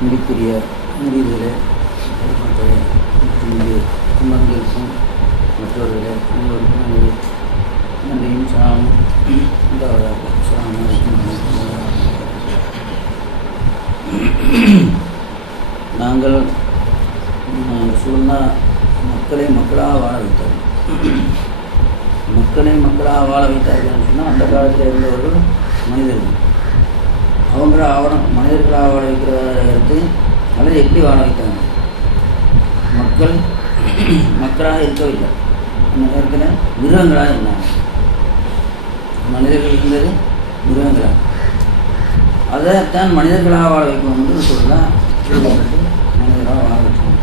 முடிக்குரிய முறிவுகளே மக்களே இங்கு கும்பங்களுக்கும் மற்றவர்களே அனைவருக்கும் நன்றியும் சலாமும் உண்டாவதாக. நாங்கள் சொல்லுன்னா மக்களை மக்களாக வாழ வைத்தார். மக்களை மக்களாக வாழ வைத்தார்கள் சொன்னால் அந்த காலத்தில் இருந்தவர்கள் மனிதர்கள். அவங்கள மனிதர்களாக வாழ வைக்கிறத எடுத்து அல்லது எப்படி வாழ வைத்தாங்க? மக்களாக இருக்கவில்லை. அந்த நேரத்தில் மிருகங்களாக இருந்தாங்க. மனிதர்கள் இருந்தது மிருகங்களாக. அதைத்தான் மனிதர்களாக வாழ வைக்கணும்னு சொல்லலாம். மனிதர்களாக வாழ வச்சாங்க.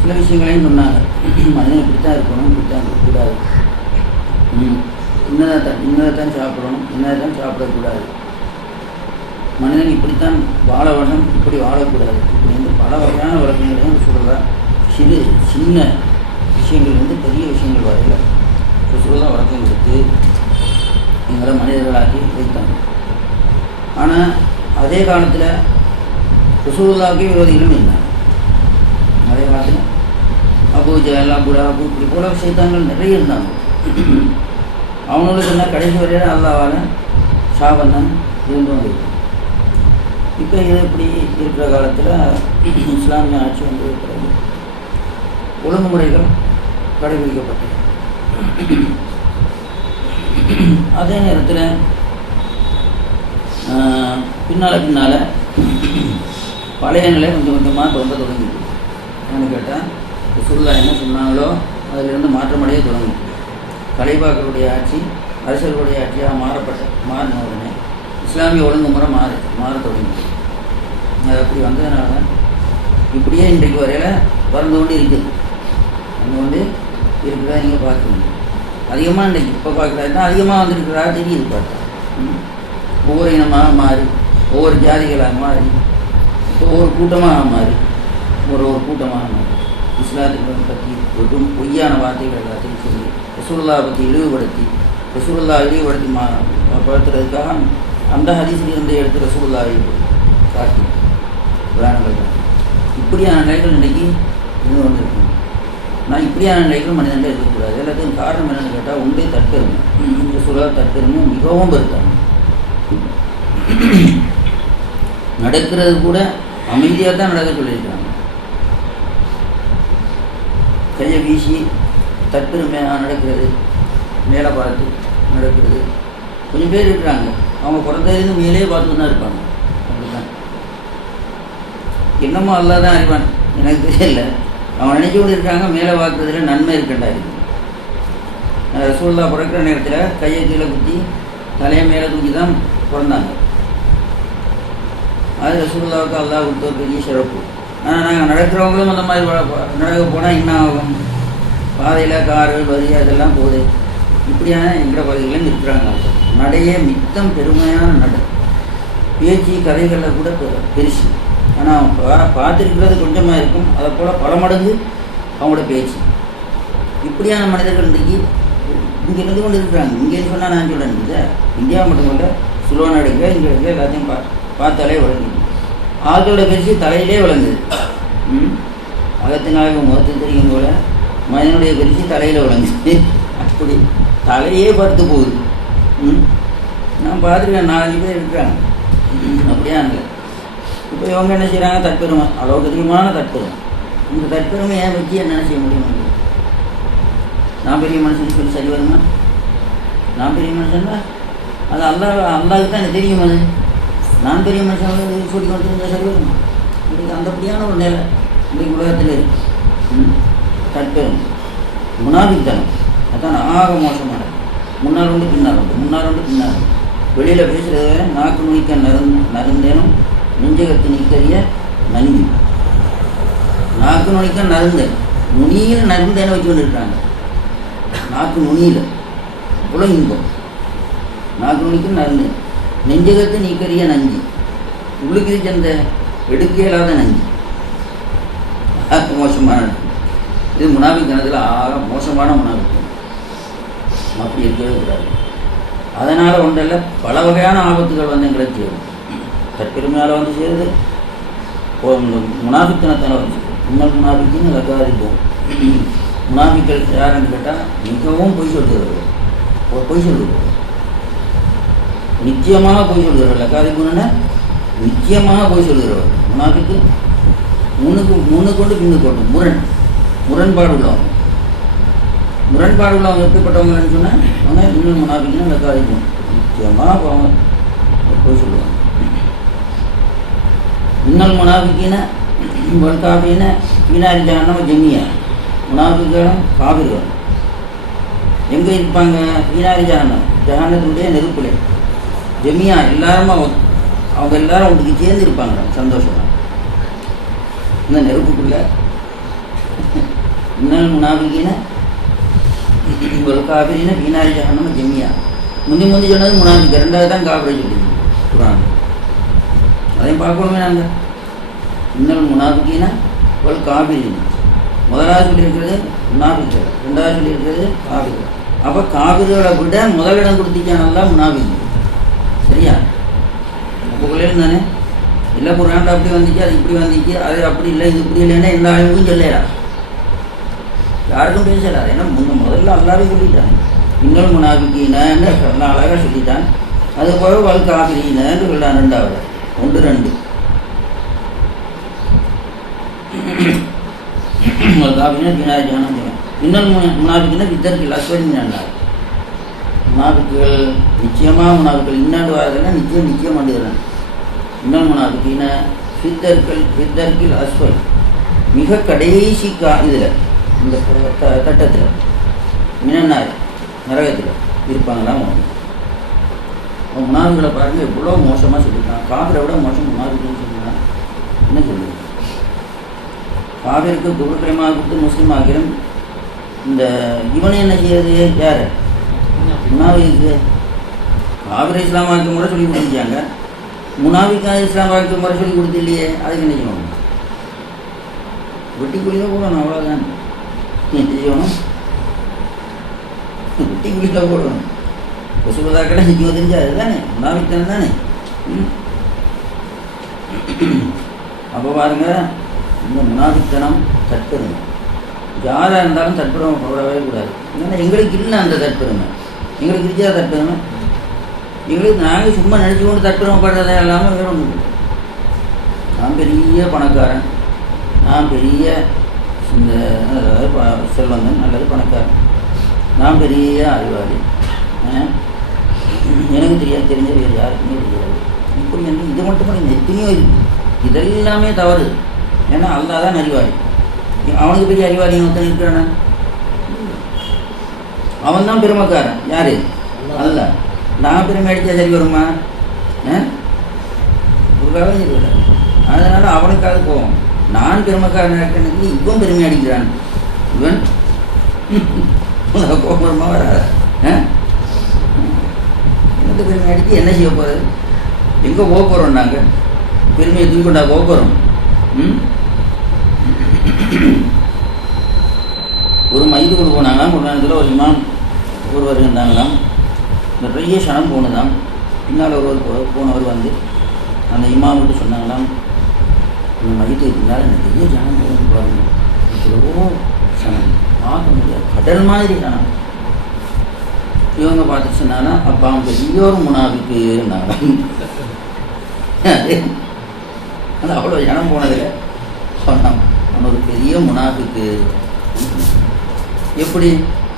சில விஷயங்களையும் சொன்னாங்க. மனிதன் இப்படித்தான் இருக்கணும், இப்படித்தான் இருக்கக்கூடாது, இன்னதான் சாப்பிடணும், இன்னதான் சாப்பிடக்கூடாது, மனிதன் இப்படித்தான் வாழ வேண்டும், இப்படி வாழக்கூடாது, இப்படின்னு பல வகையான வழக்கங்களையும் சொல்லலாம். சின்ன விஷயங்கள் பெரிய விஷயங்கள் வரையில் சொல்லலாம் வழக்கம் கொடுத்து எங்களை மனிதர்களாக்கி வைத்தாங்க. ஆனால் அதே காலத்தில் ரசூலுல்லாஹ்வுக்கு விரோதிகளும் இருந்தாங்க. அதே காலத்தில் அபூ ஜஹல், அபூ லஹப் இப்படி போல சைத்தான்கள் நிறைய இருந்தாங்க. அவங்களுக்கு என்ன கடைசி வரையில் அல்லாஹ்வால சாபம் தான் இருந்தும் இருக்கு. இப்போ இது இப்படி இருக்கிற காலத்தில் இஸ்லாமிய ஆட்சி வந்து பிறகு ஒழுங்குமுறைகள் கடைபிடிக்கப்பட்டது. அதே நேரத்தில் பின்னால் பழைய நிலை கொஞ்சம் கொஞ்சமாக தோன்ற தொடங்கிது. என்னென்னு கேட்டால் ரசூலுல்லாஹ் என்ன சொன்னாங்களோ அதிலிருந்து மாற்றமடைய தொடங்கிது. கலைபாக்களுடைய ஆட்சி அரசர்களுடைய ஆட்சியாக மாறின உடனே இஸ்லாமிய ஒழுங்குமுறை மாற தொடங்கிது. அது அப்படி வந்ததுனால தான் இப்படியே இன்றைக்கு வரையில் பறந்து கொண்டு இருக்குது. வந்து கொண்டு இருக்கிறதா நீங்கள் பார்க்கணும். அதிகமாக இன்றைக்கு இப்போ பார்க்குறாருன்னா அதிகமாக வந்துருக்கிறா தெரியுது. பார்த்தா ஒவ்வொரு இனமாக மாறி, ஒவ்வொரு ஜாதிகளாக மாறி, ஒவ்வொரு கூட்டமாக மாறி, ஒரு கூட்டமாக மாறி இஸ்லாத்துக்கு பற்றி வெறும் பொய்யான வார்த்தைகள் எல்லாத்தையும் சொல்லி ரசூலுல்லாஹ் பற்றி இழிவுபடுத்தி படுத்துறதுக்காக அந்த ஹதீஸிலிருந்து எடுத்து ரசூலுல்லாஹை காட்டி புராணங்கள் காட்டி இப்படியான நிலைகள் இன்றைக்கி இன்னும் வந்துருக்கணும். நான் இப்படியான நிலைகள் மனிதர்கள் இருக்கக்கூடாது. எல்லாத்தையும் காரணம் என்னென்னு கேட்டால் உண்டே தற்பெருமை. இந்த சூழல் தற்பெருமை மிகவும் பெருத்தாங்க. நடக்கிறது கூட அமைதியாக தான் நடக்க சொல்லியிருக்காங்க. கையை வீசி தற்பெருமையாக நடக்கிறது, மேலே பார்த்து நடக்கிறது. கொஞ்சம் பேர் இருக்கிறாங்க, அவங்க பிறந்ததுலேருந்து மேலே பார்த்துட்டு தான் இருப்பாங்க. அப்படிதான் என்னமோ அல்லாஹ் தான் அறிவான், எனக்கு தெரியல. அவன் நினைச்சு கொண்டு இருக்காங்க மேலே பார்க்குறதுல நன்மை இருக்கண்டா இருக்கு. ரசூலுல்லாஹ் பிறக்கிற நேரத்தில் கையை கீழே குத்தி தலையை மேலே தூக்கி தான் பிறந்தாங்க. அது ரசூலுல்லாஹ்வுக்கு அல்லாஹ் கொடுத்த ஒரு பெரிய சிறப்பு. ஆனால் நாங்கள் நடக்கிறவங்களும் அந்த மாதிரி நடக்க போனால் என்ன ஆகும்? பாதையில் காரு வரி அதெல்லாம் போகுது. இப்படியான எங்கட பகுதிகளில் இருக்கிறாங்க. நடையே மித்தம் பெருமையான நடை, பேச்சு கதைகளில் கூட பெருசு. ஆனால் அவங்க பார்த்துருக்கிறது கொஞ்சமாக இருக்கும், அதை போல் பல மடங்கு அவங்களோட பேச்சு. இப்படியான மனிதர்கள் இன்றைக்கி இங்கே இருந்து கொண்டு இருக்கிறாங்க. இங்கேன்னு சொன்னால் நான் சொல்கிறேன், சார் இந்தியா மட்டுமல்ல, சுலோன் எடுக்க இங்கே இருக்க எல்லாத்தையும் பார்த்தாலே விளங்குது. ஆட்களோட பெருசு தலையிலே விளங்குது. அகத்தினாக முகத்தில் தெரியும் போல மனிதனுடைய பெருசு தலையில் விளங்குது. அப்படி தலையே படுத்து போகுது. நான் பார்த்துருக்கேன், 4 பேர் இருக்கிறாங்க அப்படியா இல்லை. இப்போ இவங்க என்ன செய்கிறாங்க? தற்பெருமை, அளவுக்கு அதிகமான தற்பெருமை. இந்த தற்பெருமை ஏன் வச்சு என்ன செய்ய முடியும்? நான் பெரிய மனுஷன் சொல்லி சரி வருமா? நான் பெரிய மனுஷன்னா அது அல்லாஹ்வுக்கு தான் எனக்கு தெரியும். அது நான் பெரிய மனுஷன் சொல்லி கொண்டு இருந்தால் சரி வருமா? இன்றைக்கு அந்தப்படியான ஒரு நிலை இன்றைக்கு உலகத்தில் இருக்குது. தற்பெருமை, முனாபித்தனம், அதான் ஆக மோசமானது. முன்னால் உண்டு பின்னால் உண்டு, முன்னால் உண்டு பின்னால் உண்டு. வெளியில் பேசுகிறத நாக்கு நுனிக்க நருந்தேனும் நெஞ்சகத்து நிற்கரிய நந்தி. நாக்கு நுனிக்க நருந்தேன், நுனியில் நருந்தேனை வச்சு கொண்டு இருக்கிறாங்க. நாக்கு நுனியில் இவ்வளோ இன்பம். நாக்கு நுனிக்கு நருந்தேன், நெஞ்சகத்து நீக்கரிய நஞ்சி, உள்ளுக்கு சேர்ந்த எடுக்க இயலாத நஞ்சி. மோசமான இது முனாபித்தனத்தில் ஆக மோசமான முனாபித்தனம். அப்படி இருக்கவே கூடாது. அதனால் ஒன்றல்ல பல வகையான ஆபத்துகள் வந்து எங்களை சேரும். தற்பெருமையால் வந்து சேருது, முனாபித்தனத்தான வந்து இன்னும் முனாபிக்குன்னு லக்காதிப்போம். முனாபிக்கள் யாருன்னு கேட்டால் மிகவும் பொய் சொல்கிறவர்கள், பொய் சொல்லுவார்கள், நிச்சயமாக பொய் சொல்கிறவர்கள். லக்காதிப்புன்னா நிச்சயமாக பொய் சொல்கிறவர். முனாபிக்கு முன்னுக்கொண்டு பின்னுக்கொண்டு முரண்பாடு உள்ளவங்க. முரண்பாடு உள்ளவங்க எப்படிப்பட்டவங்கன்னு சொன்னால் அவங்க இன்னும் முனாபிக்குன்னா லக்காதிப்போம், நிச்சயமாக அவங்க பொய் சொல்லுவாங்க. இன்னல் முனாபிக்கின காபின பின்னாடி ஜானம ஜெமியா. முனாபிக்களும் காபிர்களும் எங்கே இருப்பாங்க? பின்னாடி ஜஹானத்தினுடைய நெருப்புல ஜெமியா எல்லாரும் அவங்க எல்லாரும் அவங்களுக்கு சேர்ந்து இருப்பாங்க சந்தோஷமாக இந்த நெருப்புக்குள்ள. இன்னல் முனாபிக்கின காபிரின பின்னாடி ஜஹானம ஜெமியா. முந்தி சொன்னது முனாபிக்க, ரெண்டாவது தான் காபிரை சொல்லி குரான். அதையும் பார்க்கணுமே நாங்கள். இன்னல் முனாபிக்கின காபிரின் முதலாவது சொல்லியிருக்கிறது முனாபிக்கள், ரெண்டாவது சொல்லியிருக்கிறது காபிர்கள். அப்போ காபிர்களை விட முதலிடம் கொடுத்திச்சானல்லா முனாபிக். சரியா? அப்போ கொள்ளையில் தானே இல்லை குரான் அப்படி வந்துச்சு, அது இப்படி வந்துச்சு, அது அப்படி இல்லை, இது இப்படி இல்லைன்னா எந்த ஆய்வுக்கும் சொல்லலா, யாருக்கும் பேசலாது. ஏன்னா முதல்ல எல்லாரும் சொல்லிட்டாங்க இன்னல் முனாபிக்கினன்னு எல்லாம் அழகாக சொல்லிட்டான். அது போக வல் காபிரின்னு சொல்லிட்டான் ரெண்டாவது. 1 2 இன்னொரு முனாபிக்குன்னா வித்தர்கள் அஸ்வரினார். முனாபிக்குகள் நிச்சயமாக முனாபிக்கள் இன்னாண்டு வாரதெல்லாம் நிச்சயம் பண்ணுகிறான். இன்னொரு முனாபிக்கின வித்தர்கள் அஸ்வல் மிக கடைசி இதில் இந்த தட்டத்தில் மினன்னார் நரகத்தில் இருப்பாங்களாம். முனாபிகளை பாருங்கள் எவ்வளோ மோசமாக சொல்லியிருக்கான். காபிரை விட மோசம் முனாபிக்குன்னு சொல்லியிருக்கான். என்ன சொல்லுங்கள்? காபிருக்கு துபுக்கிரமாக கொடுத்து முஸ்லீம் ஆகிரும். இந்த இவனை என்ன செய்யறது? யார்? முனாபிக்கு. காபிரை இஸ்லாம் வாழ்க்கை முறை சொல்லி கொடுத்துருக்காங்க, முனாபிக்காக இஸ்லாம் வாழ்க்கை முறை சொல்லி கொடுத்து இல்லையே, அதுக்கு என்ன செய்யணும்? வெட்டி குழியில் போடணும், அவ்வளோதான். என்ன செய்யணும்? வெட்டி குழியில் போடணும். சொல்வதாக்கடை நிச்சயம் தெரிஞ்சா அதுதானே முனாபித்தனம் தானே. அப்போ பாருங்க, இந்த முனாபித்தனம் தற்பெருமை யாராக இருந்தாலும் தற்பெருமை போடவே கூடாது. ஏன்னா எங்களுக்கு இல்லை அந்த தற்பெருமை, எங்களுக்கு இருக்காத தற்பெருமை. எங்களுக்கு நாங்கள் சும்மா நினச்சி கொண்டு தற்பெருமைப்படுறதே இல்லாமல் வேற ஒன்று. நான் பெரிய பணக்காரன், நான் பெரிய இந்த செல்வந்தன் அல்லது பணக்காரன், நான் பெரிய அறிவாளி, எனக்கு தெரிஞ்ச வேறு யாருக்குமே தெரியாது. இப்படி வந்து இது மட்டும் எத்தனையோ இருக்குது. இதெல்லாமே தவறு. ஏன்னா அல்லா தான் அறிவாளி. அவனுக்கு பெரிய அறிவாளி ஒருத்தன் இருக்கிறான, அவன் தான் பெருமைக்காரன். யாரு? அல்ல. நான் பெருமை அடித்தா சரி வருமா? ஒரு இல்லை. அதனால அவனுக்காக போவோம். நான் பெருமைக்காரன் இருக்கிறது, இவன் பெருமை அடிக்கிறான். இவன் கோபமா வராத. எந்த பெருமை அடித்து என்ன செய்ய போகிறது? எங்கே போக போகிறோம்? நாங்கள் பெருமையை தூக்கி கொண்டா போக போகிறோம். ஒரு மைதுக்கு போனாங்களாம். ஒரு நேரத்தில் ஒரு இமாம் ஒருவர் இருந்தாங்களாம். நிறைய சனம் போனதாம். பின்னால் ஒருவர் போனவர் வந்து அந்த இமாமுக்கு சொன்னாங்களாம், இந்த மையத்துக்கு பின்னால் நிறைய ஜனம் போகணும் பாருங்க, எவ்வளவோ சனம் பார்க்க முடியாது, கடல் மாதிரி சனம். இவங்க பார்த்து சொன்னாங்கன்னா அப்போ அவங்க பெரிய ஒரு முனாபிக்கு இருந்தாங்க. அது அவ்வளோ ஜனம் போனதில்லை, அவன் ஒரு பெரிய முனாபிக்கு. எப்படி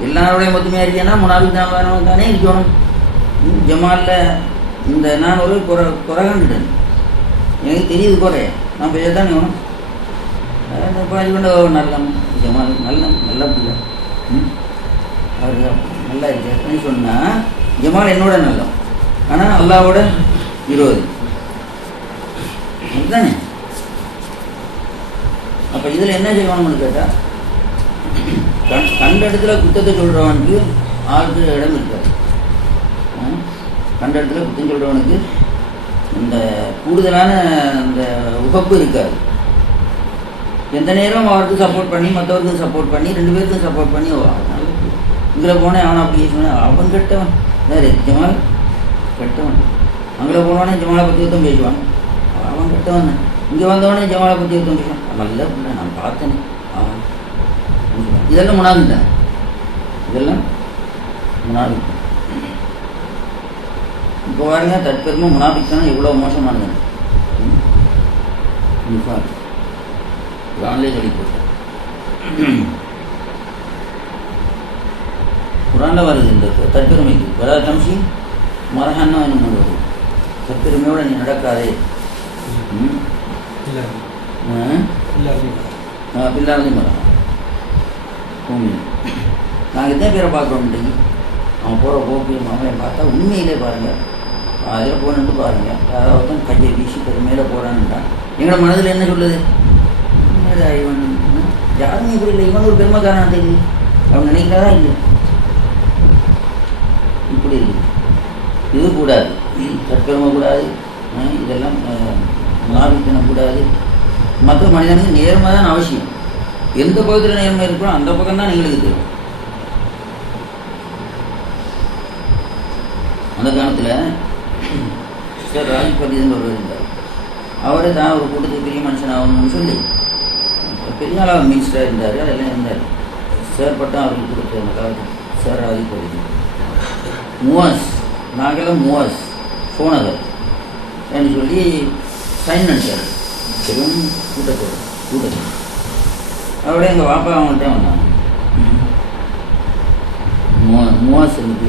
எல்லாரோடைய மொத்தமே அறியானா முனாபிக் தான் தானே இருக்கணும். ஜமாலில் இந்த நான் ஒரு குறை கண்டுட்டேன், எனக்கு தெரியுது குறை, நான் பேச தானே வேணும். பாதி கொண்டு நல்ல ஜமால் நல்ல பிள்ளை அவருக்கு நல்லா இருக்கு சொன்னால் ஜமால் என்னோட நல்லம், ஆனால் அல்லாவோட விரோதி அதுதானே. அப்போ இதில் என்ன செய்வாங்கன்னு கேட்டால், கண்ட இடத்துல குத்தத்தை சொல்கிறவனுக்கு ஆளுக்கு இடம் இருக்காது. கண்ட இடத்துல குத்தம் சொல்கிறவனுக்கு இந்த கூடுதலான இந்த உகப்பு இருக்காது. எந்த நேரம் அவருக்கு சப்போர்ட் பண்ணி மற்றவருக்கு சப்போர்ட் பண்ணி 2 பேருக்கும் சப்போர்ட் பண்ணி இங்கே போனேன் அவனை அப்படி சொன்னேன், அவன் கெட்டவன் வேறு ஜமால் கெட்டவன். அங்கே போனவனே ஜமாலை பற்றி தான் பேசுவான், அவன் கெட்டவன். ஒருத்தவன் இங்கே வந்தவொடனே ஜமாலை பற்றி ஒருத்தவன் பேசுவான், நல்ல பிள்ளை நான் பார்த்தேனே. இதெல்லாம் முனாஃபிக் தான், இதெல்லாம் முனாஃபிக். இப்போ பாருங்க தற்பெருமை முனாஃபிக் தானே எவ்வளோ மோசமானது. குரான்லேயே சொல்லி போட்டேன். குரானில் வருது இந்த தற்பெருமைக்கு வரா தம்சி மரஹன்னா என்ன வருது, தற்பெருமையோட நீ நடக்காதே. பில்லாரதி மரம் நாங்கள் எத்தனை பேரை பார்க்குறோம் இன்றைக்கு. அவன் போகிற போக்கு அவன் பார்த்தா உண்மையிலே பாருங்கள், அதில் போகணுன்ட்டு பாருங்கள், யாராவது கையை வீசி பெருமையில போகிறான்னுட்டான். எங்களோட மனதில் என்ன சொல்லுது, இவன் யாருமே இப்படி இல்லை, இவன் ஒரு பெருமைக்காரன் தெரியுது, அவன் நினைக்கிறதா இல்லை. இப்படி இருக்குது. இது கூடாது, தற்பெருமை கூடாது, இதெல்லாம் லாபித்தனம் கூடாது. மற்ற மனிதனுக்கு நேர்மை தான் அவசியம். எந்த பக்கத்தில் நேர்மை இருக்கோ அந்த பக்கம் தான் எங்களுக்கு தெரியும். அந்த காலத்தில் சார் ராஜ்பதின்னு ஒருவர் இருந்தார். அவரே தான் ஒரு கூட்டத்துக்கு பெரிய மனுஷன் ஆகணும்னு சொல்லி பெரிய நாளாக மினிஸ்டராக இருந்தார். அதெல்லாம் இருந்தார். சார் பட்டம் அவருக்கு கொடுத்த அந்த காலத்தில் சார் ராஜ்பதி முவாஸ், நாங்கெல்லாம் முவாஸ் சோனகர் என்று சொல்லி சைன் அடித்தார். பெரும் கூட்டத்தோடு அவரோட எங்கள் பாப்பா அவங்கள்ட்ட வந்தாங்க. முவாஸ் எனக்கு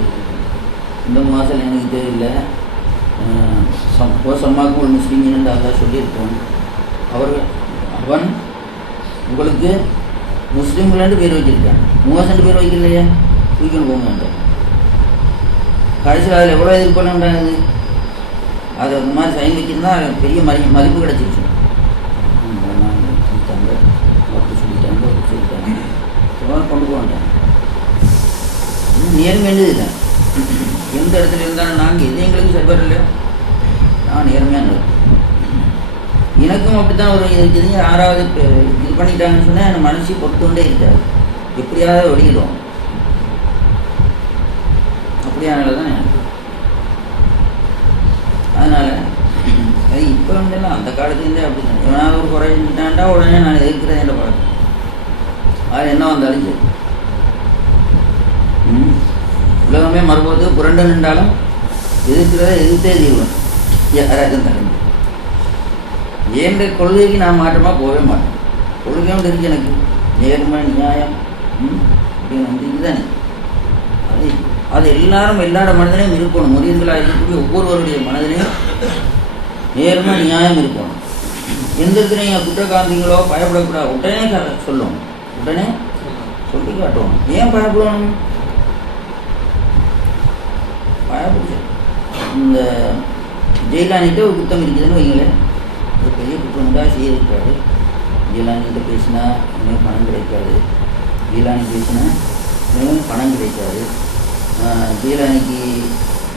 இந்த மாதம் எனக்கு தெரியல, சம்மாக்கும் ஒரு முஸ்லீமின்னு அதான் சொல்லியிருக்கோம். அவன் உங்களுக்கு முஸ்லீம்களாண்டு பேர் வச்சுருக்கான், மூவாசண்டு பேர் வைக்கலையா, தூக்கின்னு போங்க. கடைசியில் அதில் எவ்வளோ எதிர்கொள்ளண்டாங்க, அது அந்த மாதிரி சைன் வச்சுருந்தா பெரிய மதிப்பு கிடச்சிருச்சு. சொல்லிட்டாங்க கொண்டு போகண்டாங்க. நேர்மையானது இல்லை. எந்த இடத்துல இருந்தாலும் நாங்கள் எது எங்களுக்கு சரிபார் இல்லையோ நான் நேர்மையாக இருக்கும். எனக்கும் அப்படி தான் ஒரு இதுங்க யாராவது இது பண்ணிட்டாங்கன்னு சொன்னால் என் மனசு பொறுத்துக்கொண்டே இருக்காது, எப்படியாவது வெளியிடும். அப்படியானால தான் எனக்கு அதனால் அது இப்போ வந்துடலாம். அந்த காலத்துலேருந்தே அப்படி தான். எவனாவது ஒரு குறை செஞ்சுட்டான்டா உடனே நான் எதிர்க்கிறேன் என்ற பழக்கம். அது என்ன வந்தாலும் சரி, உலகமே மறுபோது புரண்டு நின்றாலும் எதிர்க்கிறத எதிர்த்தே தீர்வேன் யாராச்சும் தலைமை. ஏன்ற கொள்கைக்கு நான் மாற்றமாக போகவே மாட்டேன். கொள்கையும் தெரிஞ்சு எனக்கு நேர்மை நியாயம் அப்படின்னு வந்து இதுதானே. அது எல்லாரும் எல்லாரோட மனதிலையும் இருக்கணும். முறியர்களாக இருக்கக்கூடிய ஒவ்வொருவருடைய மனதிலையும் நேர்மை நியாயம் இருக்கணும். எந்த இடத்துல நீங்கள் குற்றக்காந்திங்களோ பயப்படக்கூடாது, உடனே சொல்லணும், உடனே சொல்லி காட்டணும். ஏன் பயப்படணும்? பயப்படு. இந்த ஜெயிலானிகிட்ட ஒரு குத்தம் இருக்குதுன்னு வைங்களேன், ஒரு பெரிய குற்றம் உண்டா செய்யிருக்காரு. ஜெயிலானிகிட்ட பேசினா இனிமேல் பணம் கிடைக்காது, ஜெயிலானி பேசினா இனிமேல் பணம் கிடைக்காது, ஜெயிலானிக்கு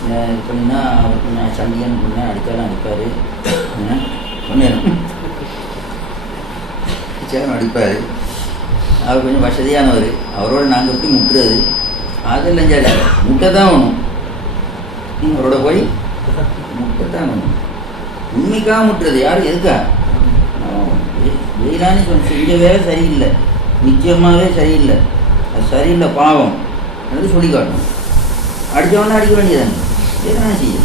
இது பண்ணினா அவருக்கு நான் சண்டியன்னு பண்ணேன், அடித்தாலும் அடிப்பார், பண்ணிடுறேன் சேரம் அடிப்பார். அவர் கொஞ்சம் வசதியானவர், அவரோட நாங்கள் எப்படி முட்டுறது? அதெல்லாம் சரி, முட்டை தான் வேணும். அவரோட போய் முட்டை தான் வேணும். உண்மைக்காக முட்டுறது யாரும் எதுக்கா? ஜெயிலானி செஞ்ச வேலை சரியில்லை, நிச்சயமாகவே சரியில்லை, அது சரியில்லை பாவம் என்று சொல்லி காட்டணும். அடித்தவொன்னே அடிக்க வேண்டியதானே, ஜெயிலானி செய்ய.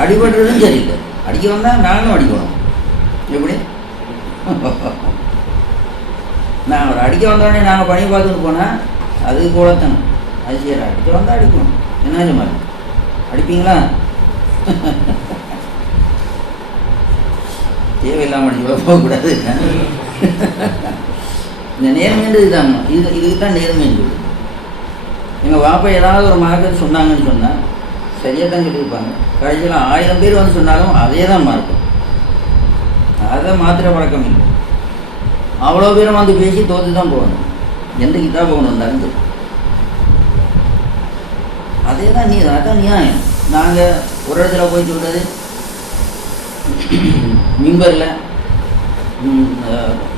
அடிபடுறதும் சரியில்லை, அடிக்க வந்தால் நானும் அடிக்கணும். எப்படி நான் அவர் அடிக்க வந்தோடனே நாங்கள் பணி பார்த்துட்டு போனால் அது கூடத்தானே. அது சரி, அடிக்க வந்தால் அடிக்கணும். என்ன மாதிரி அடிப்பீங்களா? தேவையில்லாமல் அடிக்க போகக்கூடாது. இந்த நேர்மைன்றது இதுதாங்க, இதுக்கு தான் நேர்மைன்னு. எங்கள் வாப்பா ஏதாவது ஒரு மார்க்கத்தை சொன்னாங்கன்னு சொன்னால் சரியாக தான் சொல்லியிருப்பாங்க. கடைசியில் 1000 பேர் வந்து சொன்னாலும் அதே தான் மார்க்கம், அதை மாத்திர பழக்கம் இல்லை. அவ்வளோ பேரும் வந்து பேசி தோற்று தான் போகணும். எந்த கிட்டா போகணும் வந்தாலும் சரி, அதே தான் அதான் நியாயம். நாங்கள் ஒரு இடத்துல போய் சொல்கிறது, மிம்பரில்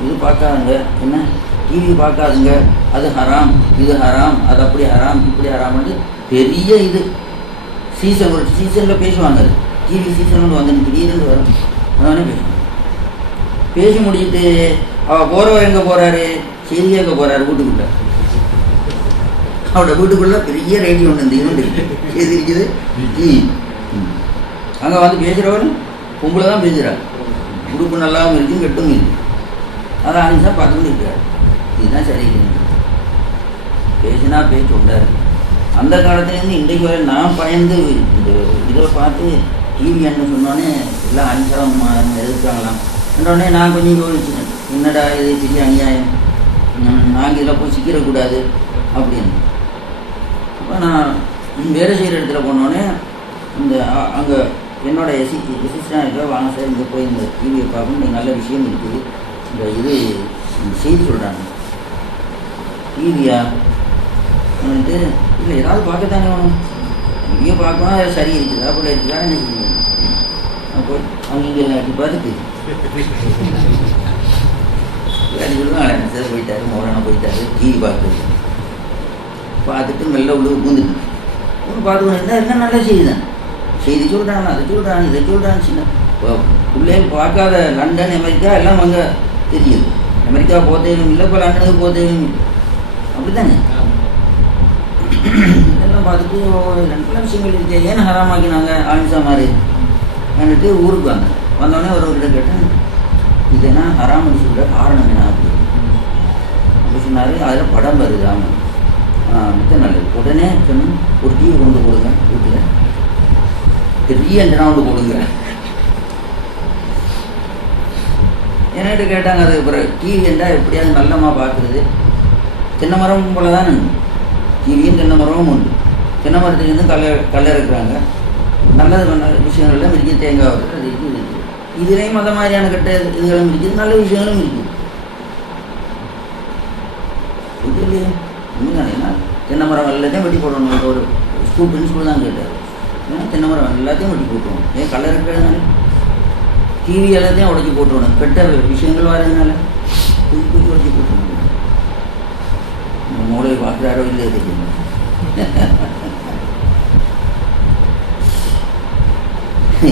இது பார்க்காதுங்க, என்ன டிவி பார்க்காதுங்க, அது ஹராம், இது ஹராம், அது அப்படி ஹராம், இப்படி ஹராம்னு பெரிய இது சீசன், ஒரு சீசனில் பேசுவாங்க. அது டிவி சீசன் வந்து திடீர்னு வரும். அதானே பேசணும். பேசி முடிச்சுட்டு அவள் போகிறவர் எங்கே போகிறாரு, செய்தி கேட்க போகிறாரு வீட்டுக்குள்ளே. அவரோட வீட்டுக்குள்ளே பெரிய ரேடியோ ஒன்று இந்த இவண்டு எது இருக்குது டிவி. அங்கே வந்து பேசுகிறவன் பொம்பளை தான் பேசுகிறார். உடுப்பு நல்லாவும் இருக்கும் கெட்டும் இருக்கு. அதை அனுப்பிச்சா பார்த்துக்கிட்டு இருக்கிறார். இதுதான் சரியில்லைங்க. பேசினா பேச்சு உண்டாரு. அந்த காலத்துலேருந்து இன்றைக்கு வரை நான் பயந்து இந்த இதை பார்த்து டிவி என்ன சொன்னோன்னே எல்லாம் அனுசரம் எதிர்க்காங்களாம். என்னோடனே நான் கொஞ்சம் யோசிச்சேன், என்னடா இது பெரிய அநியாயம், நாங்கள் இதில் போய் சிக்கிடக்கூடாது அப்படின்னு. அப்போ நான் வேலை செய்கிற இடத்துல போனோடனே இந்த அங்கே என்னோட எசிஸ்டாக இருக்க, வாங்க சார் இங்கே போய் இந்த டிவியை பார்க்கணும், நல்ல விஷயம் இருக்குது, இந்த இது இந்த செய்தி சொல்கிறாங்க. டிவியா வந்துட்டு இல்லை ஏதாவது பார்க்கத்தானே வேணும், டிவியை பார்க்கணும், அது சரி இருக்குதா போல இருக்குதா என்ன செய்யணும். அப்போ அவங்க இங்கே அப்படி பார்த்துட்டு அப்படி சொல்லுவாங்க, சார் போயிட்டாரு, மோரான போயிட்டாரு, டிவி பார்த்துட்டு மெல்ல உள்ள பூந்துட்டு பார்த்துக்கணும். இருந்தால் எல்லாம் நல்ல செய்தி தான். செய்தி சொல்கிறாங்க, அதை சொல்கிறாங்க, இதை சொல்கிறாங்க. சின்ன பிள்ளைகள் பார்க்காத லண்டன் அமெரிக்கா எல்லாம் அங்கே தெரியுது. அமெரிக்கா போக தேவையும் இல்லை, இப்போ லண்டனுக்கு போக தேவையும் இல்லை. அப்படி தானே இதெல்லாம் பார்த்துட்டு ரெண்டு விஷயங்கள் இருக்கு, ஏன் ஹராமாக்கினாங்க ஆன்சா மாதிரி வந்துட்டு ஊருக்கு வந்தோடனே ஒருவர்கிட்ட கேட்டேன், இதுனா ஹராமடி சொல்கிற காரணம் என்ன அப்படி சொன்னார். அதில் படம் வருது. ஆமாம், மிக நல்லது. உடனே சொன்னேன், ஒரு டிவி கொண்டு போடுங்க வீட்டில், பெரிய எண்டனா கொண்டு போடுங்க. என்கிட்ட கேட்டாங்க, அதுக்கு பிறகு டிவி என்றால் எப்படியாவது நல்லமா பார்க்குறது, தென்னை மரம் போல தான் டிவியும் தென்னை மரமும் உண்டு. தென்னை மரத்துலேருந்து கல்லை இருக்கிறாங்க, நல்லது பண்ண விஷயங்கள்லாம் இருக்குது, தேங்காய் வருது, அது இருக்குது. இதுலேயும் அந்த மாதிரியான கெட்ட இதுகளும் இருக்குது, நல்ல விஷயங்களும் இருக்குது. இது இல்லையே இன்னும் தானேன்னா தென்னை மரம் எல்லாத்தையும் வெட்டி போடணும். ஒரு ஸ்கூல் பிரின்சிபல் தான் கேட்டார், ஏன்னா தென்னை மரம் எல்லாத்தையும் வெட்டி போட்டுருவோம், ஏன் கல்லை இருக்கிறதுனால டிவி எல்லாத்தையும் உடச்சி போட்டுருவோம், கெட்ட விஷயங்கள் வரதுனால தூக்கி உடச்சி போட்டுருவோம். மூளை பார்க்குறாரோ இல்லை தெரியும்.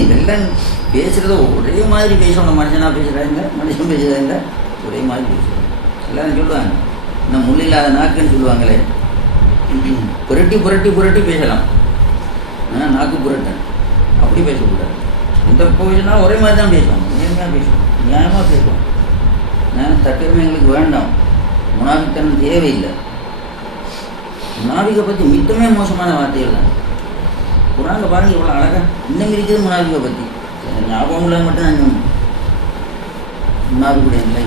இதெல்லாம் பேசுகிறத ஒரே மாதிரி பேசணும். மனுஷனாக பேசுகிறாங்க, மனுஷன் பேசுகிறாங்க, ஒரே மாதிரி பேசுகிறாங்க. எல்லாரும் சொல்லுவாங்க, இன்னும் முள் இல்லாத நாக்குன்னு சொல்லுவாங்களே, புரட்டி புரட்டி புரட்டி பேசலாம், நாக்கு புரட்டன் அப்படி பேசக்கூடாது. இந்த பேசினா ஒரே மாதிரி தான் பேசுவாங்க, நேர்மையாக பேசுவோம், நியாயமாக பேசுவோம். தக்கருமை எங்களுக்கு வேண்டாம், முனாபித்தனம் தேவையில்லை. முனாபிக்கை பற்றி மித்தமே மோசமான வார்த்தைகள் தான். குரான்ல பாருங்கள் இவ்வளோ அழகாக இன்னும் இருக்குது முனாபிக்கை பற்றி. ஞாபகம் இல்லாத மட்டும் நான் முனாபிக்குடைய நிலை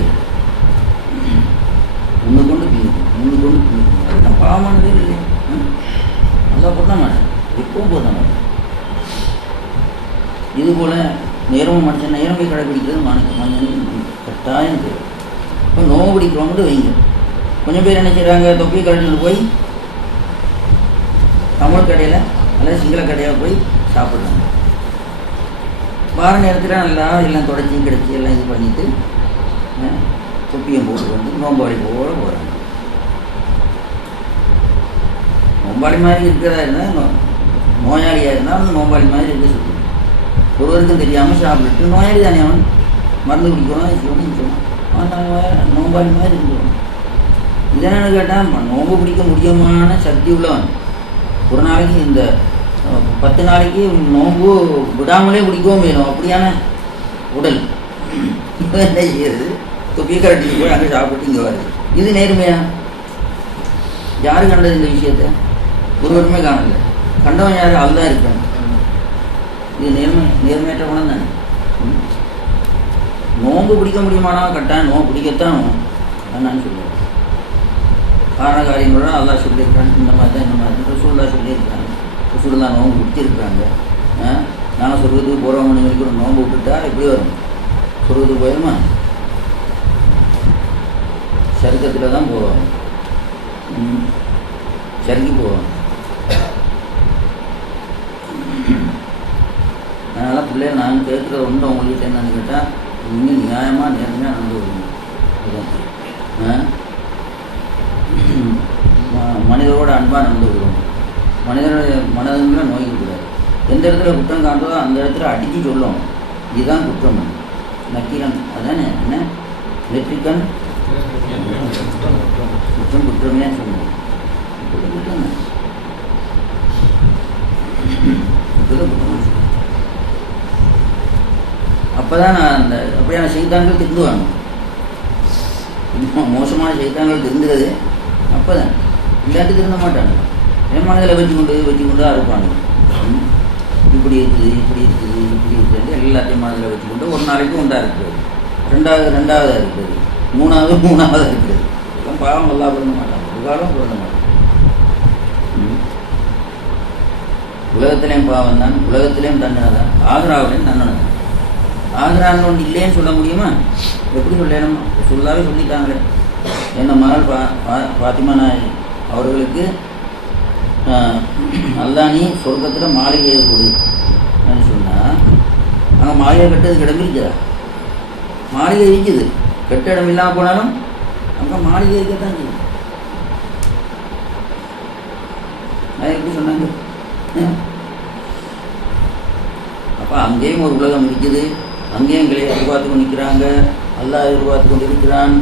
முன்னு கொண்டு பின்னுக்கும் அதுதான் பாவமானதே இல்லை. நல்லா போட மாட்டேன், எப்பவும் போட மாட்டேன். இதுபோல் நேரமும் மனுஷன் நேரமை கடைபிடிக்கிறது மனுஷனுக்கு கட்டாயம் தேவை. இப்போ நோவு பிடிக்கிறவங்க வைங்க. கொஞ்சம் பேர் என்ன செய்கிறாங்க, தொப்பி கடையில் போய் தமிழ் கடையில் அல்லது சிங்கள கடையில் போய் சாப்பிட்றாங்க. வார நேரத்தில் நல்லா எல்லாம் தொடச்சி கிடச்சி எல்லாம் இது பண்ணிவிட்டு தொப்பியம் போட்டு வந்து நோம்பாளி போட போகிறாங்க. நோம்பாளி மாதிரி இருக்கிறதா இருந்தால், நோயாளியாக இருந்தால் வந்து நோம்பாளி மாதிரி இருக்க சொல்லுவாங்க. ஒருவருக்கும் தெரியாமல் சாப்பிட்டுட்டு நோயாளி தானே அவன் மருந்து குடிக்கணும் ஆனால் நோம்பாளி மாதிரி இருந்துடும். இதென்னு கேட்டால் நோம்பு பிடிக்க முடியுமான சக்தி உள்ளவன் ஒரு நாளைக்கு இந்த 10 நாளைக்கு நோம்பு விடாமலே பிடிக்கவும் வேணும் அப்படியான உடல். இப்போ என்ன செய்யறது, தொப்பியை கரட்டிட்டு போய் அங்கே சாப்பிட்டு இங்கே வருது. இது நேர்மையா? யாரு கண்டது இந்த விஷயத்தை? ஒருவருமே காணல. கண்டவன் யார்? அதுதான் இருக்காங்க. இது நேர்மையற்ற குணம் தானே. நோம்பு பிடிக்க முடியுமானா கட்டாயம் நோம்பு பிடிக்கத்தான் நான் சொல்லுவேன். காரண காரியங்களோட அல்லாஹ் சொல்லியிருக்காங்க, இந்த மாதிரி தான் இந்த மாதிரி ரசூலுல்லாஹ் சொல்லியிருக்காங்க. ரசூலுல்லாஹ் நோம்பு விட்டுருக்குறாங்க. நாங்கள் சொல்கிறதுக்கு போகிறவங்க வரைக்கும் ஒரு நோம்பு விட்டுட்டா எப்படி வரும்? சொல்கிறதுக்கு போயிருமா? சருக்கத்தில் தான் போவாங்க, சறுக்கி போவாங்க. அதனால் பிள்ளைகள் நாங்கள் கேட்குற ஒன்று அவங்கள்கிட்ட என்னன்னு கேட்டால், இன்னும் நியாயமாக நேர்மையாக நடந்து வருவோம். மனிதரோட அன்பாக நடந்து வருவோம். மனிதனுடைய மனதில் நோய்க்கூடாது. எந்த இடத்துல குற்றம் காண்றதோ அந்த இடத்துல அடித்து சொல்லணும், இதுதான் குற்றம். நக்கீரன் அதானே என்ன நெற்றிக்கண் குற்றம் குற்றமே சொன்னேன். குற்றம் தான் அப்போதான் நான் அந்த அப்படியான செய்தாங்கள் திருந்துவாங்க. மோசமான செய்தாங்கள் திருந்துறது அப்போ தான், இல்லாட்டி திருந்த மாட்டாங்க. என் மனதில் வச்சுக்கொண்டு இருப்பாங்க. இப்படி இருக்குது இப்படி இருக்குது இப்படி இருக்குது எல்லாத்தையும் மனதில் வச்சுக்கொண்டு ஒரு நாளைக்கு ஒன்றா இருக்குது, ரெண்டாவதாக இருக்குது, மூணாவதாக இருக்குது. எல்லாம் பாவம் நல்லா பண்ண மாட்டாங்க, ஒரு காலம் பண்ண மாட்டாங்க. உலகத்திலையும் பாவம் தான், உலகத்திலையும் தண்டனை தான், ஆக்ராவிலையும் தண்டனை தான். ஆக்ரான்னு ஒன்று இல்லைன்னு சொல்ல முடியுமா? எப்படி சொல்லணும்? சொல்லாவே சொல்லிட்டாங்களே. என்ன மகள் பாத்திமா நாயகி அவர்களுக்கு அல்லாஹ் நீ சொர்க்கத்தில் மாளிகையை கொடு சொன்னால், அங்கே மாளிகை கட்டுறதுக்கு இடம் இருக்குதா? மாளிகை இருக்குது, கெட்ட இடம் இல்லாமல் போனாலும் அங்கே மாளிகை இருக்கத்தான் செய்யும். அது எப்படி சொன்னாங்க? அப்போ அங்கேயும் ஒரு உலகம் இருக்குது, அங்கேயும் எங்களை எதிர்பார்த்து கொண்டு நிற்கிறாங்க, அல்லாஹ் எதிர்பார்த்து கொண்டு இருக்கிறான்.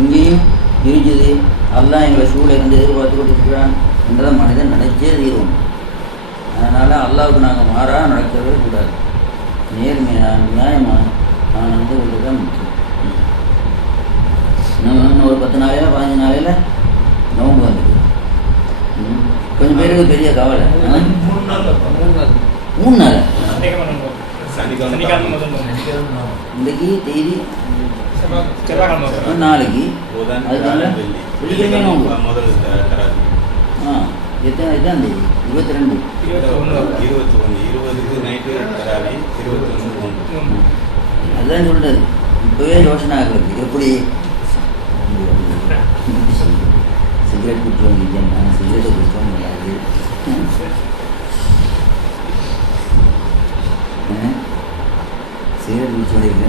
இங்கேயும் இருக்குது, அல்லாஹ் எங்களை சூழலை இருந்து எதிர்பார்த்து கொண்டு இருக்கிறான் என்றதை மனிதன் நினைச்சே தீர்வோம். அதனால் அல்லாவுக்கு நாங்கள் மாறாக நடக்கவே கூடாது. நேர்மையாக நியாயமாக நான் நடந்து கொண்டு தான் முக்கியம். இன்னும் ஒரு 10 நாளையில 15 நாளையில் நோம்பு வந்துடுது. கொஞ்சம் பேருக்கு பெரிய கவலை. 3 நாள் இன்றைக்கு தேதி நாளைக்கு, அதனால வெள்ளிக்கிழமை நோம்பு. எத்தனை தேதி? 22 அதுதான் சொல்றது. இப்போவே யோசனை ஆகுறது எப்படி சிகரெட் குடிச்சவங்க, நான் சிகரெட்டை குடிச்சவங்க கிடையாது. சிகரெட் குடிச்சவங்க,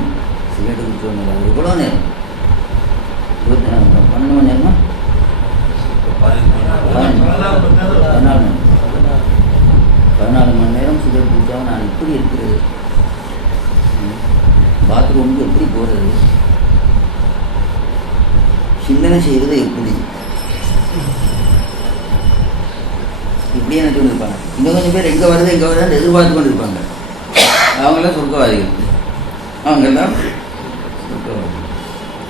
சிகரெட்டை குடிச்சவங்க கிடையாது. எவ்வளோ நேரம்? 12 மணி நேரமா? 14 மணி நேரம் சிகரெட் குடித்தவன் நான் இப்படி இருக்கிறது. பாத்ரூமுக்கு எப்படி போகிறது? சிந்தனை செய்கிறது எப்படி? இப்படியே நினச்சி கொண்டு இருப்பாங்க. இன்னும் கொஞ்சம் பேர் எங்கே வருது எதிர்பார்த்து கொண்டு இருப்பாங்க. அவங்களாம் சொர்க்கவாதிகள். அவங்கெல்லாம்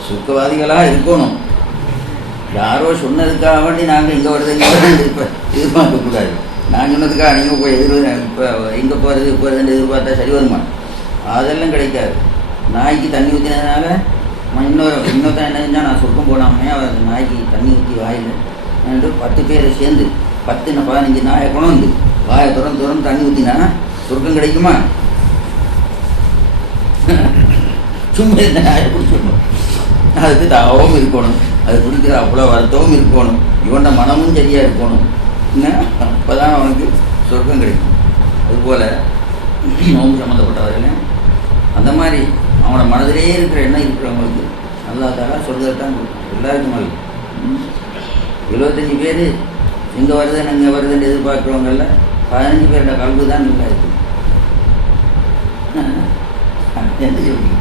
சொர்க்கவாதிகளாக இருக்கணும். யாரோ சொன்னதுக்காக வேண்டி நாங்கள் இங்கே வருது எதிர்பார்க்கக்கூடாது. நான் சொன்னதுக்காக நீங்கள் போய் இப்போ எங்கே போகிறதுன்னு எதிர்பார்த்தா சரி வருமா? அதெல்லாம் கிடைக்காது. நாய்க்கு தண்ணி ஊற்றினதுனால இன்னொருத்தான் என்ன செஞ்சால் நான் சொர்க்கம் போடாமே அவர் நாய்க்கு தண்ணி ஊற்றி வாயில் 10 பேரை சேர்ந்து 10-15 நாயை கொண்டு வாயை திறந்து தண்ணி ஊற்றினா சொர்க்கம் கிடைக்குமா? சும்மா இந்த நாயை பிடிச்சிடணும். அதுக்கு தாவும் இருக்கணும், அது பிடிக்கிற அவ்வளோ வருத்தமும் இருக்கணும், இவனோட மனமும் சரியாக இருக்கணும். அப்போ தான் அவனுக்கு சொர்க்கம் கிடைக்கும். அதுபோல் நோம்பு சம்மந்தப்பட்டவர்கள் அந்த மாதிரி அவனோட மனதிலேயே இருக்கிற எண்ணம் இருக்கிறவங்களுக்கு அல்லாஹ் தஆலா சொர்க்கத்தான் கொடுக்கும். எல்லாருக்கும் அது 75 பேர் இங்கே வருதுன்னு எதிர்பார்க்குறவங்கள 15 பேரோட கல்வி தான் நல்லா இருக்கு. என்ன சொல்றீங்க?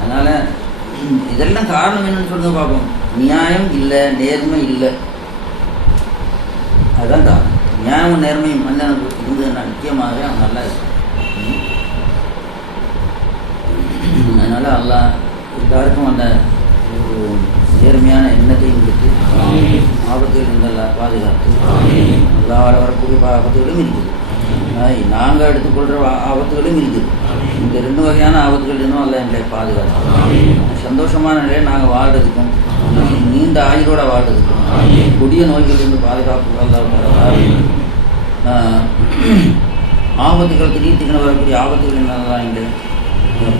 அதனால் இதெல்லாம் காரணம் என்னன்னு சொல்லுங்க பார்ப்போம். நியாயம் இல்லை, நேர்மை இல்லை, அதுதான் காரணம். நியாயமும் நேர்மையும் மனிதனுக்கு இருந்ததுன்னா நிச்சயமாக அவன் நல்லா இருக்கும். அதனால் அல்லாஹ் எல்லாருக்கும் அந்த ஒரு நேர்மையான எண்ணத்தையும் கொடுத்து ஆபத்துகள் இருந்தெல்லாம் பாதுகாத்து அல்லாஹ்வால் வரக்கூடிய ஆபத்துகளும் இருக்குது, நாங்கள் எடுத்துக்கொள்கிற ஆபத்துகளும் இருக்குது. இந்த 2 வகையான ஆபத்துகள் இன்னும் அல்ல எங்களை பாதுகாத்து சந்தோஷமான நிலையை நாங்கள் வாழ்றதுக்கும் நீண்ட ஆயுளோட வாழ்றதுக்கும் கொடிய நோய்களிலிருந்து பாதுகாப்பு ஆபத்துகள் திடீர்னு வரக்கூடிய ஆபத்துகள் என்னெல்லாம் எங்களை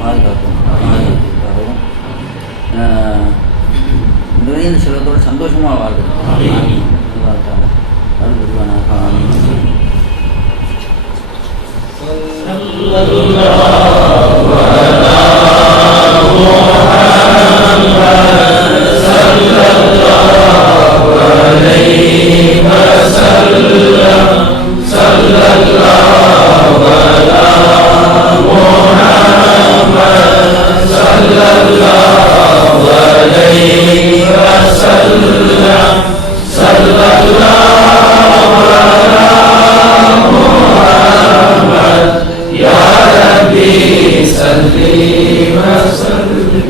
பாதுகாப்புக்காகவும் நிறைய செல்வத்தோட சந்தோஷமாக வாழ்றது அருள் புரிவானாக. கண்டே